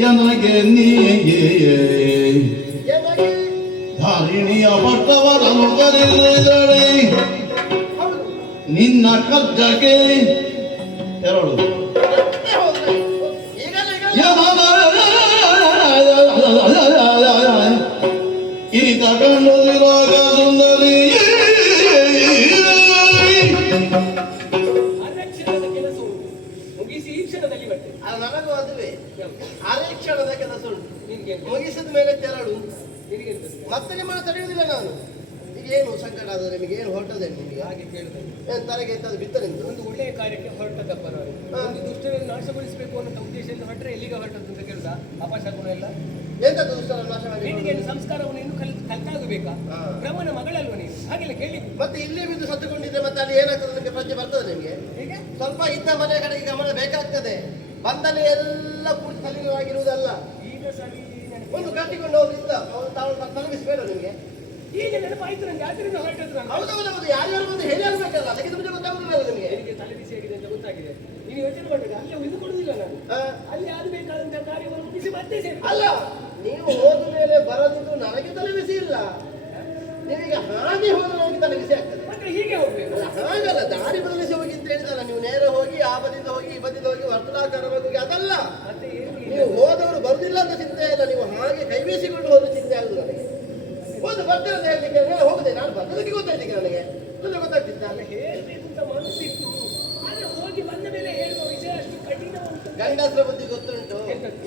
ಎನಗೆ ನೀಗೆ ಧಾರಿಣಿಯ ಪಟ್ಟವರನ್ನು ಕರೆದರೆ ನಿನ್ನ ಕಜ್ಜಗೆ ಎರಡು ಇನಿ ತಗೊಂಡಿರುವಾಗ ಸುಂದರಿ ನನಗೂ ಅದುವೇ ಅರೆ ಕ್ಷಣದ ಕೆಲಸ ಉಂಟು ಮುಗಿಸಿದ ಮೇಲೆ ತೆರಳು ಮತ್ತೆ ನಿಮ್ಮನ್ನು ತಡೆಯುವುದಿಲ್ಲ ನಾನು ಈಗ ಏನು ಸಂಕಟ ಆದ ನಿಮಗೆ ಏನು ಹೊರಟದೆ ನಿಮಗೆ ಹಾಗೆ ಕೇಳಿದೆ ತಲೆಗೆ ಎಂತಾದ್ರು ಬಿತ್ತನೆಂದು ಒಂದು ಒಳ್ಳೆಯ ಕಾರ್ಯಕ್ಕೆ ಹೊರಟದಪ್ಪ ನಾನು ಒಂದು ದುಷ್ಟರನ್ನು ನಾಶಗೊಳಿಸಬೇಕು ಅನ್ನೋ ಉದ್ದೇಶದಿಂದ ಹೊರಟ್ರೆ ಎಲ್ಲಿಗೆ ಹೊರಟದ್ದು ಅಂತ ಕೇಳಿದ ಅಪಶಕುನ ಎಲ್ಲ ಎಂತದ್ದು ದುಷ್ಟರನ್ನು ನಾಶ ಮಾಡಿ ಹೆಣ್ಣಿಗೆ ಸಂಸ್ಕಾರವನ್ನು ಇನ್ನೂ ಕಲ್ತಾಗಬೇಕಾ ಬ್ರಹ್ಮನ ಮಗಳಲ್ವ ನೀನು ಹಾಗೆಲ್ಲ ಕೇಳಿ ಮತ್ತೆ ಇಲ್ಲಿ ಬಿದ್ದು ಸತ್ತುಕೊಂಡಿದ್ರೆ ಮತ್ತೆ ಅಲ್ಲಿ ಏನಾಗ್ತದೆ ನಿಮಗೆ ಪ್ರಜ್ಞೆ ಬರ್ತದೆ ನಿಮಗೆ ಹೇಗೆ ಸ್ವಲ್ಪ ಇದ್ದ ಮನೆ ಕಡೆಗೆ ಗಮನ ಬೇಕಾಗ್ತದೆ ಬಂದಲ್ಲಿ ಎಲ್ಲ ಪೂರ್ತಿ ತಲೆಗಿರುವುದಲ್ಲ ಈಗ ಸರಿ ಒಂದು ಕಟ್ಟಿಕೊಂಡು ಹೋಗಿದ್ದ ತಾವು ತಲುಪಿಸಬೇಡ ನಿಮಗೆ ಈಗ ನೆನಪಾಯ್ತು ನನಗೆ ಆದ್ರಿಂದ ಹೊರಟದ್ದು ನಾನು ಹೌದೌದು ಯಾರ್ಯಾರು ಬಂದು ಹೇಳಿ ಆಗ್ಬೇಕಲ್ಲ ಅದಕ್ಕೆ ಮುಂಚೆ ಗೊತ್ತಾಗುದಿಲ್ಲ ನಿಮಗೆ ನನಗೆ ತಲೆ ಬಿಸಿ ಆಗಿದೆ ಅಂತ ಗೊತ್ತಾಗಿದೆ ನೀವು ಯೋಚನೆ ಮಾಡಬೇಡಿ ಅಲ್ಲೇ ಉಳಿದುಕೊಳ್ಳುವುದಿಲ್ಲ ನಾನು ಅಲ್ಲಿ ಆಗಬೇಕಾದಂತ ಕಾರ್ಯವನ್ನು ಮುಗಿಸಿ ಮತ್ತೆ ಸೇರಿ ಅಲ್ಲ ನೀವು ಹೋದ ಮೇಲೆ ಬರದಿದ್ದು ನನಗೆ ತಲೆ ಬಿಸಿ ಇಲ್ಲ ನೀವೀಗ ಹಾಗೆ ಹೋದ್ರೆ ನನಗೆ ತಲೆ ಬಿಸಿ ಆಗ್ತದೆ ಮತ್ತೆ ಹೀಗೆ ಹೋಗ್ಬೇಕು ಹಾಗಲ್ಲ ದಾರಿ ಬದಲಿಸಿ ಹೋಗಿ ಅಂತ ಹೇಳಿದಲ್ಲ ನೀವು ನೇರ ಹೋಗಿ ಆ ಬದಿಯಿಂದ ಹೋಗಿ ಈ ಬದಿಯಿಂದ ಹೋಗಿ ವರ್ತುಲಾಕಾರವಾಗಿ ಹೋಗಿ ಅದಲ್ಲ ಮತ್ತೆ ನೀವು ಹೋದವರು ಬರುದಿಲ್ಲ ಅಂತ ಚಿಂತೆ ಇಲ್ಲ ನೀವು ಹಾಗೆ ಕೈ ಬೀಸಿಕೊಂಡು ಹೋದ ಚಿಂತೆ ಆಗುದು ನನಗೆ ಒಂದು ಬರ್ತದೆ ಅಂತ ಹೇಳಲಿಕ್ಕೆ ಹೋಗುದೆ ನಾನು ಬರ್ತದಕ್ಕೆ ಗೊತ್ತಾಯ್ತಿಗೆ ನನಗೆ ಗೊತ್ತಾಗ್ತಿದ್ದ ಅಲ್ಲ ಹೇಳ್ಬೇಕು ಅಂತ ಮನಸ್ಸಿತ್ತು ಆದ್ರೆ ಹೋಗಿ ಬಂದ ಮೇಲೆ ಹೇಳುವ ವಿಷಯ ಅಷ್ಟು ಕಠಿಣ ಉಂಟು ಗಂಡಸ್ರ ಬುದ್ಧಿ ಗೊತ್ತುಂಟು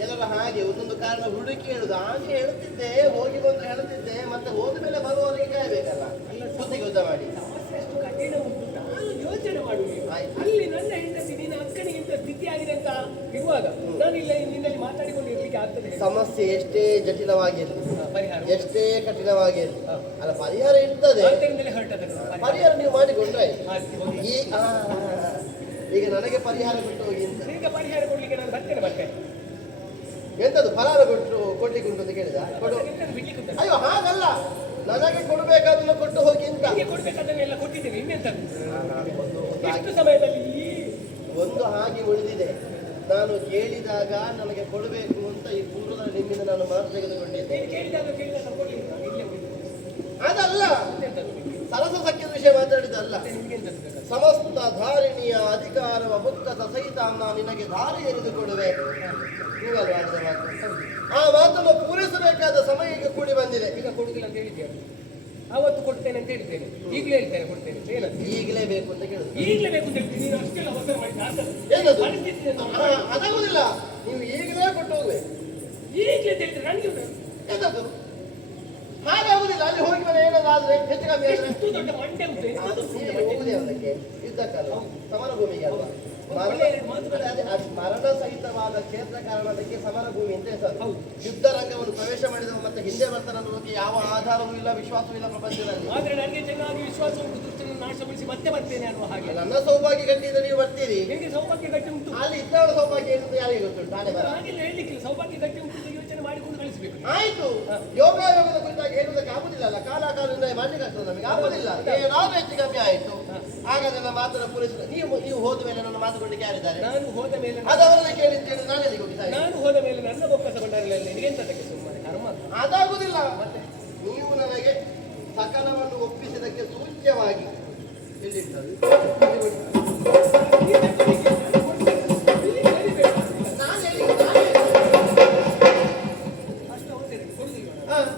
ಎಲ್ಲರ ಹಾಗೆ ಒಂದೊಂದು ಕಾರಣ ಹುಡುಕಿ ಹೇಳುದು ಹಾಗೆ ಹೇಳುತ್ತಿದ್ದೆ ಹೋಗಿ ಬಂದು ಹೇಳುತ್ತಿದ್ದೆ ಮತ್ತೆ ಹೋದ ಮೇಲೆ ಬರುವವರಿಗೆ ಕಾಯಬೇಕಲ್ಲ ಬುದ್ಧಿ ಗೊತ್ತ ಮಾಡಿ ಸಮಸ್ಯೆ ಅಷ್ಟು ಕಠಿಣ ಉಂಟು ನಾನು ಯೋಚನೆ ಮಾಡುವೆ ಅಲ್ಲಿ ನನ್ನ ಹೆಂಡತಿ ನಿನ್ನ ಅಕ್ಕನಿಗಿಂತ ಸ್ಥಿತಿ ಆಗಿದೆ ಅಂತ ಇರುವಾಗ ನಾನು ಇಲ್ಲ ನಿನ್ನಲ್ಲಿ ಮಾತಾಡಿಕೊಂಡು ಇರ್ಲಿಕ್ಕೆ ಆಗ್ತದೆ ಸಮಸ್ಯೆ ಎಷ್ಟೇ ಜಟಿಲವಾಗಿರಲಿ ಪರಿಹಾರ ಎಷ್ಟೇ ಕಠಿಣವಾಗಿರಲಿ ಅಲ್ಲ ಪರಿಹಾರ ಇರ್ತದೆ ಪರಿಹಾರ ನೀವು ಮಾಡಿಕೊಂಡ್ರೆ ಈಗ ನನಗೆ ಪರಿಹಾರ ಕೊಟ್ಟು ಹೋಗಿ ಅಂತ ಈಗ ಪರಿಹಾರ ಕೊಡ್ಲಿಕ್ಕೆ ನಾನು ಬರ್ತೇನೆ ಎಂತದ್ದು ಫಲಾರ ಕೊಡ್ಲಿಕ್ಕೆ ಉಂಟು ಅಂತ ಕೇಳಿದ ಕೊಡು ಅಯ್ಯೋ ಹಾಗಲ್ಲ ನನಗೆ ಕೊಡಬೇಕಾದನ್ನು ಕೊಟ್ಟು ಹೋಗಿ ಅಂತ ಕೊಡ್ಬೇಕಾದನ್ನೆಲ್ಲ ಕೊಟ್ಟಿದ್ದೇನೆ ಇನ್ನೆಂತ ಎಷ್ಟು ಸಮಯದಲ್ಲಿ ಒಂದು ಹಾಗೆ ಉಳಿದಿದೆ ನಾನು ಕೇಳಿದಾಗ ನನಗೆ ಕೊಡಬೇಕು ಅಂತ ಈ ಪೂರ್ವದ ನಿಮ್ಮಿಂದ ನಾನು ಮಾತು ತೆಗೆದುಕೊಂಡಿದ್ದೆ ಅದಲ್ಲ ಸರಸ ಸಖ್ಯದ ವಿಷಯ ಮಾತಾಡಿದಲ್ಲ ಸಮಸ್ತ ಧಾರಿಣಿಯ ಅಧಿಕಾರವ ಬುಕ್ಕದ ಸಹಿತ ನಾನು ನಿನಗೆ ಧಾರೆ ಎರೆದು ಕೊಡುವೆ ನೀವಲ್ಲ ಆಡಿದ ಮಾತು ಆ ಮಾತನ್ನು ಪೂರೈಸಬೇಕಾದ ಸಮಯ ಈಗ ಕೂಡಿ ಬಂದಿದೆ ಈಗ ಕೊಡುದಿಲ್ಲ ಅಂತ ಹೇಳಿದ್ದೇನೆ ಅವತ್ತು ಕೊಡ್ತೇನೆ ಅಂತ ಹೇಳಿದ್ದೇನೆ ಈಗಲೇ ಹೇಳ್ತೇನೆ ಕೊಡ್ತೇನೆ ಏನಂತ ಈಗಲೇ ಬೇಕು ಅಂತ ಕೇಳುದು ಈಗಲೇ ಬೇಕು ಅಂತ ಹೇಳ್ತೀನಿ ನೀನು ಅಷ್ಟೆಲ್ಲ ಹೊಸ ಮಾಡಿ ಅದಾಗುದಿಲ್ಲ ನೀವು ಈಗಲೇ ಕೊಟ್ಟು ಹೋಗ್ಬೇಕು ಈಗಲೇ ಅಂತ ಹೇಳ್ತೇನೆ ನನಗೆ ಎಂತದ್ದು ಹಾಗಾಗುದಿಲ್ಲ ಅಲ್ಲಿ ಹೋಗಿ ಮನೆ ಏನಾದ್ರೆ ಹೆಚ್ಚು ಕಮ್ಮಿ ಎಷ್ಟು ದೊಡ್ಡ ಮಂಡ್ಯ ಉಂಟು ಹೋಗುದೇ ಅದಕ್ಕೆ ಯುದ್ಧಕ್ಕಲ್ಲ ಸಮರ ಭೂಮಿಗೆ ಅಲ್ವಾ ಮರಣ ಸಹಿತವಾದ ಕ್ಷೇತ್ರ ಕಾರಣಕ್ಕೆ ಸಮರ ಭೂಮಿ ಅಂತ ಹೆಸರು ಯುದ್ಧ ರಂಗವನ್ನು ಪ್ರವೇಶ ಮಾಡಿದವ ಮತ್ತೆ ಹಿಂದೆ ಬರ್ತಾನೆ ಅನ್ನೋದಕ್ಕೆ ಯಾವ ಆಧಾರವೂ ಇಲ್ಲ ವಿಶ್ವಾಸವೂ ಇಲ್ಲ ಪ್ರಪಂಚದಲ್ಲಿ ಆದ್ರೆ ನನಗೆ ಚೆನ್ನಾಗಿ ವಿಶ್ವಾಸ ಉಂಟು ದುಷ್ಟನ್ನು ನಾಶಗೊಳಿಸಿ ಮತ್ತೆ ಬರ್ತೇನೆ ಅನ್ನುವ ಹಾಗೆ ನನ್ನ ಸೌಭಾಗ್ಯ ಗಟ್ಟಿಯಿಂದ ನೀವು ಬರ್ತೀರಿ ನಿಮಗೆ ಸೌಭಾಗ್ಯ ಗಟ್ಟಿ ಉಂಟು ಅಲ್ಲಿ ಇದ್ದವರ ಸೌಭಾಗ್ಯ ಏನು ಯಾರಿಗೆ ಗೊತ್ತುಂಟು ಹಾಗೆಲ್ಲ ಹೇಳಿಕ್ಕಿಲ್ಲ ಸೌಭಾಗ್ಯ ಗಟ್ಟಿ ಉಂಟು ಯೋಚನೆ ಮಾಡಿಕೊಂಡು ಕಳಿಸಬೇಕು ಆಯ್ತು ಯೋಗದ ಕುರಿತಾಗಿ ಹೇಳುವುದಕ್ಕೆ ಆಗುದಿಲ್ಲ ಅಲ್ಲ ಕಾಲದಿಂದ ಮಾಡ್ಲಿಕ್ಕೆ ಆಗ್ತದೆ ನಮಗೆ ಆಗುದಿಲ್ಲ ಏನಾದ್ರೂ ಹೆಚ್ಚು ಕಮ್ಮಿ ಆಯ್ತು ಆಗ ನನ್ನ ಮಾತನ್ನು ಪೂರೈಸಿದ ನೀವು ಹೋದ ಮೇಲೆ ನನ್ನ ಮಾತುಕೊಳ್ಳಿಕ್ಕೆ ಯಾರಿದ್ದಾರೆ ನಾನು ಹೋದ ಮೇಲೆ ಅದವರನ್ನ ಕೇಳಿ ನಾನೇ ಹೋಗಿ ನಾನು ಹೋದ ಮೇಲೆ ನನ್ನ ಬೊಕ್ಕಸ ಕೊಂಡಾರಲ್ಲ ನಿನಗೆಂತದಕ್ಕೆ ಸುಮ್ಮನೆ ಕರ್ಮ ಅದಾಗುದಿಲ್ಲ ಮತ್ತೆ ನೀವು ನನಗೆ ಸಕಲವನ್ನು ಒಪ್ಪಿಸಿದಕ್ಕೆ ಸೂಚ್ಯವಾಗಿ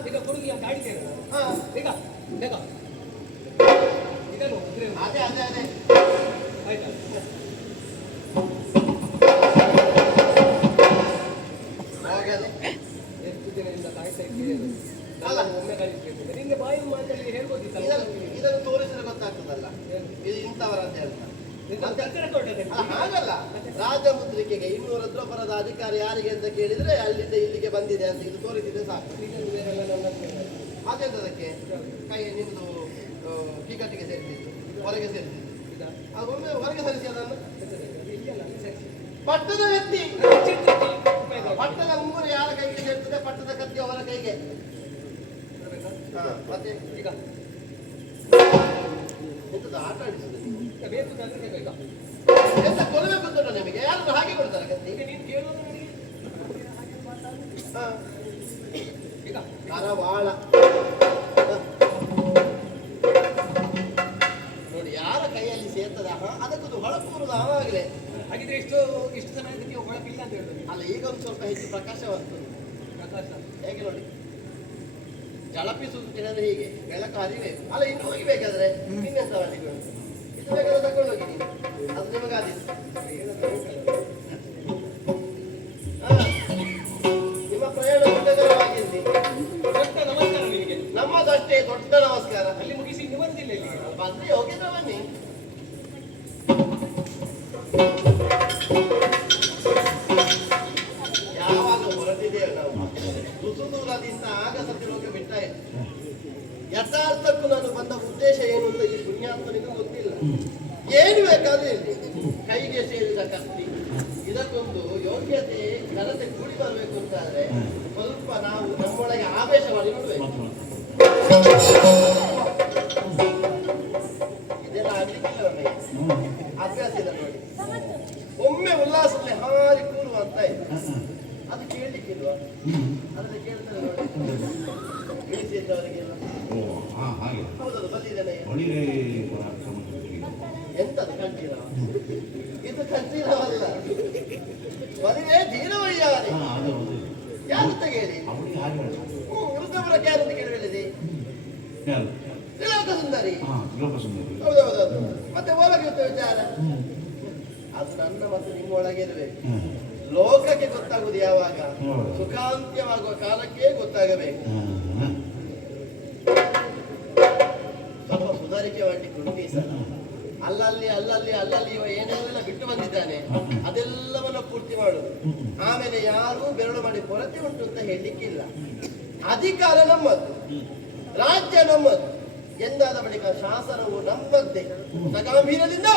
ಈಗ ಕೊಡುದಿಲ್ಲ ಅಂತ ಆಡಿದ್ದೇನೆ ಈಗ ಬೇಗ ಇದನ್ನು ಅದೇ ಅದೇ ಅದೇ ಆಯ್ತಾ ಎಷ್ಟು ದಿನದಿಂದ ಕಾಯ್ತಾ ಇದ್ದೇನೆ ಅಲ್ಲ ಒಮ್ಮೆ ಕಲಿಸ್ಬೇಕು ನಿಮಗೆ ಬಾಯಿ ಮಾತಲ್ಲಿ ಹೇಳ್ಬೋದಿತ್ತಲ್ಲ ಇದನ್ನು ತೋರಿಸಿದ್ರೆ ಗೊತ್ತಾಗ್ತದಲ್ಲ ಇದು ಇಂಥವರ ಅಂತ ಹೇಳ್ತಾರೆ ಹಾಗಲ್ಲ ರಾಜಮುದ್ರಿಕೆಗೆ 200 ರುದ್ರಪರದ ಅಧಿಕಾರ ಯಾರಿಗೆ ಅಂತ ಕೇಳಿದ್ರೆ ಅಲ್ಲಿಂದ ಇಲ್ಲಿಗೆ ಬಂದಿದೆ ಅಂತ ಇದು ತೋರಿಸಿದ್ರೆ ಸಾಕು ಅದೆಂತದಕ್ಕೆ ಕೈ ನಿಮ್ದು ಟಿಕೆಟ್ಗೆ ಸೇರಿಸಿದ್ದು ಹೊರಗೆ ಸೇರಿಸಿದ್ದು ಅದೊಮ್ಮೆ ಹೊರಗೆ ಸರಿಸಿ ಅದನ್ನು ಪಟ್ಟದ ವ್ಯಕ್ತಿ ಪಟ್ಟದ ಮುಂಗುರು ಯಾರ ಕೈಗೆ ಸೇರ್ತದೆ ಪಟ್ಟದ ಕತ್ತಿ ಅವರ ಕೈಗೆ ಮತ್ತೆ ಈಗ ಎಂತದ್ದು ಆಟ ಆಡಿಸುದು ಎಂತ ಕೊಡಬೇಕು ಅಂತ ನಿಮಗೆ ಯಾರು ಹಾಗೆ ಕೊಡ್ತಾರೆ ಕತ್ತಿ ಹಾ, ಈಗ ಕರವಾಳ. ನೋಡಿ ಯಾರ ಕೈಯಲ್ಲಿ ಸೇರ್ತದೆ ಅದಕ್ಕೊಂದು ಹೊಳಪುರುದು ಆವಾಗಲೇ. ಹಾಗಿದ್ರೆ ಇಷ್ಟು ಸಮಯದಲ್ಲಿ ನೀವು ಹೊಳಪಿಲ್ಲ ಅಂತ ಹೇಳಿದ್ರು. ಅಲ್ಲ ಈಗ ಒಂದು ಸ್ವಲ್ಪ ಹೆಚ್ಚು ಪ್ರಕಾಶವಂತು ಪ್ರಕಾಶ ಹೇಗೆ ನೋಡಿ, ಜಳಪಿಸುವುದು ಹೇಳಿದ್ರೆ ಹೀಗೆ ಬೆಳಕು ಹರಿಬೇಕು. ಅಲ್ಲ ಇನ್ನು ಹೋಗಿಬೇಕಾದ್ರೆ ಇನ್ನೆಂತ ಮಾಡಲಿಕ್ಕೆ ಉಂಟು? ಇದು ಬೇಕಾದ್ರೆ ತಗೊಂಡು ಹೋಗಿ ನೀವು, ಅದು ನಿಮಗಾದಿತ್ತು. ನಿಮ್ಮ ಪ್ರಯಾಣ ಸುಖಕರವಾಗಿರಲಿ. ದೊಡ್ಡ ನಮಸ್ಕಾರ ನಿಮಗೆ. ನಮ್ಮದಷ್ಟೇ ದೊಡ್ಡ ನಮಸ್ಕಾರ. ಅಲ್ಲಿ ಮುಗಿಸಿ ಇನ್ನು ಬಂದಿಲ್ಲ ಇಲ್ಲಿ. ಬಂದ್ರೆ ಹೋಗಿದ್ರೆ ಬನ್ನಿ. ಯಾವಾಗ ಹೊರಟಿದ್ದೇವೆ ನಾವು ಕುತೂಹಲದಿಂದ ಆಗ ಸತ್ಯಲೋಕ ಬಿಟ್ಟ ಯಥಾರ್ಥಕ್ಕೂ ನಾನು ಬಂದ ಉದ್ದೇಶ ಏನು ಅಂತ ಈ ಪುಣ್ಯಾತ್ಮನಿಗೂ ಗೊತ್ತಿಲ್ಲ. ಏನು ಬೇಕಾದ್ರೆ ಇರಲಿ, ಕೈಗೆ ಸೇರಿದ ಕತ್ತಿ, ಇದಕ್ಕೊಂದು ಯೋಗ್ಯತೆ ಘನತೆ ಕೂಡಿ ಬರಬೇಕು ಅಂತಾದ್ರೆ ಸ್ವಲ್ಪ ನಾವು ನಮ್ಮೊಳಗೆ ಆವೇಶ ಮಾಡಿ ನೋಡ್ಬೇಕು. ಇದೆಲ್ಲ ಆಗ್ಲಿಕ್ಕಿಲ್ಲ ನಮಗೆ, ಅಭ್ಯಾಸ ಇಲ್ಲ ನೋಡಿ. ಒಮ್ಮೆ ಉಲ್ಲಾಸದಲ್ಲಿ ಹಾರಿ ಕೂರುವ ಅಂತ ಇದೆ, ಅದು ಕೇಳಲಿಕ್ಕಿಲ್ವಾ? ಅದನ್ನ ಕೇಳ್ತಾರೆ ನೋಡಿ, ಇಳಿಸಿದ್ದವರಿಗೆಲ್ಲ ಹೌದದು ಬಂದಿದ್ದೇನೆ. ಎಂತದು ಕಂಠೀರ? ಇದು ಕಂಠೀರವಲ್ಲ, ಮದುವೆ ಧೀರವಯ್ಯಾರಿ. ಯಾರು ತೆಗೆಯಲಿ? ವೃದ್ಧವರ ಯಾರಂತ ಕೇಳಬೇಡಿ. ತ್ರಿಲೋಕ ಸುಂದರಿ. ಹೌದೌದೌದು. ಮತ್ತೆ ಒಳಗೆ ವಿಚಾರ ಅದು ನನ್ನ ಮತ್ತು ನಿಮ್ಮ ಒಳಗೆ ಇರಬೇಕು. ಲೋಕಕ್ಕೆ ಗೊತ್ತಾಗುವುದು ಯಾವಾಗ? ಸುಖಾಂತ್ಯವಾಗುವ ಕಾಲಕ್ಕೆ ಗೊತ್ತಾಗಬೇಕು. ಸ್ವಲ್ಪ ಸುಧಾರಿಕೆ ಮಾಡಲಿಕ್ಕೆ ಉಂಟು ಈ ಸಲ. ಅಲ್ಲಲ್ಲಿ ಅಲ್ಲಲ್ಲಿ ಅಲ್ಲಲ್ಲಿ ಇವ ಏನೆಲ್ಲ ಬಿಟ್ಟು ಬಂದಿದ್ದಾನೆ ಅದೆಲ್ಲವನ್ನ ಪೂರ್ತಿ ಮಾಡುದು. ಆಮೇಲೆ ಯಾರೂ ಬೆರಳು ಮಾಡಿ ಕೊರತೆ ಉಂಟು ಅಂತ ಹೇಳಲಿಕ್ಕಿಲ್ಲ. ಅಧಿಕಾರ ನಮ್ಮದು, ರಾಜ್ಯ ನಮ್ಮದು ಎಂದಾದ ಬಳಿಕ ಶಾಸನವು ನಮ್ಮದ್ದೇ. ಗಾಂಭೀರ್ಯದಿಂದ